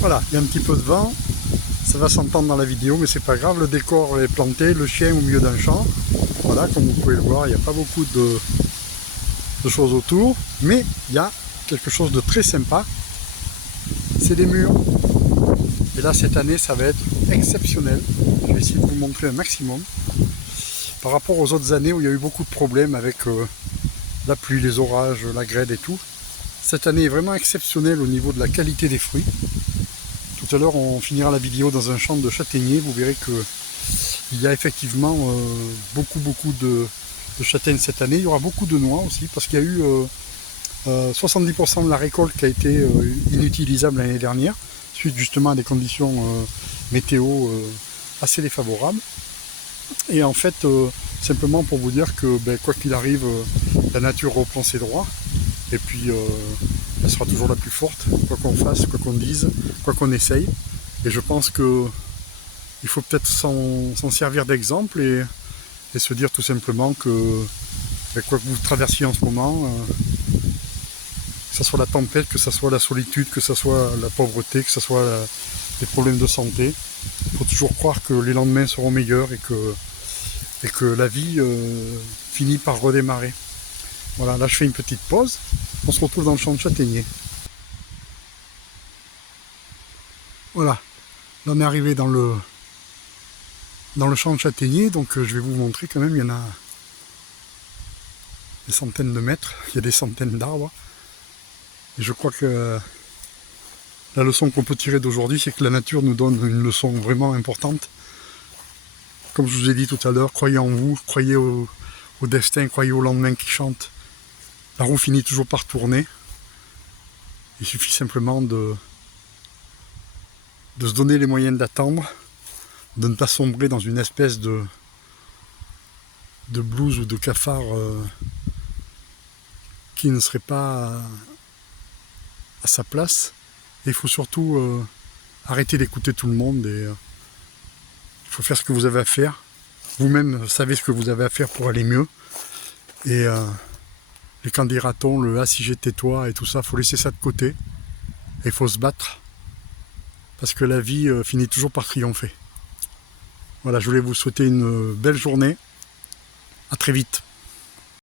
Voilà, il y a un petit peu de vent, ça va s'entendre dans la vidéo, mais c'est pas grave, le décor est planté, le chien au milieu d'un champ. Voilà, comme vous pouvez le voir, il n'y a pas beaucoup de choses autour, mais il y a quelque chose de très sympa, c'est des murs. Et là, cette année, ça va être exceptionnel. Je vais essayer de vous montrer un maximum. Par rapport aux autres années où il y a eu beaucoup de problèmes avec la pluie, les orages, la grêle et tout, cette année est vraiment exceptionnelle au niveau de la qualité des fruits. Tout à l'heure, on finira la vidéo dans un champ de châtaigniers. Vous verrez qu'il y a effectivement beaucoup de châtaignes cette année. Il y aura beaucoup de noix aussi, parce qu'il y a eu 70% de la récolte qui a été inutilisable l'année dernière, suite justement à des conditions météo assez défavorables. Et en fait, simplement pour vous dire que quoi qu'il arrive, la nature reprend ses droits. Et puis, elle sera toujours la plus forte, quoi qu'on fasse, quoi qu'on dise, quoi qu'on essaye. Et je pense qu'il faut peut-être s'en servir d'exemple et se dire tout simplement que quoi que vous traversiez en ce moment, que ce soit la tempête, que ce soit la solitude, que ce soit la pauvreté, que ce soit des problèmes de santé, il faut toujours croire que les lendemains seront meilleurs et que la vie finit par redémarrer. Voilà, là je fais une petite pause. On se retrouve dans le champ de châtaigniers. Voilà, là on est arrivé dans le champ de châtaigniers, donc je vais vous montrer quand même, il y en a des centaines de mètres, il y a des centaines d'arbres. Et je crois que la leçon qu'on peut tirer d'aujourd'hui, c'est que la nature nous donne une leçon vraiment importante. Comme je vous ai dit tout à l'heure, croyez en vous, croyez au destin, croyez au lendemain qui chante. La roue finit toujours par tourner. Il suffit simplement de se donner les moyens d'attendre, de ne pas sombrer dans une espèce de blues ou de cafard qui ne serait pas à sa place. Et il faut surtout arrêter d'écouter tout le monde et il faut faire ce que vous avez à faire. Vous-même savez ce que vous avez à faire pour aller mieux. Et les candidatons, le « ah si j'étais toi » et tout ça, il faut laisser ça de côté. Et il faut se battre. Parce que la vie finit toujours par triompher. Voilà, je voulais vous souhaiter une belle journée. À très vite.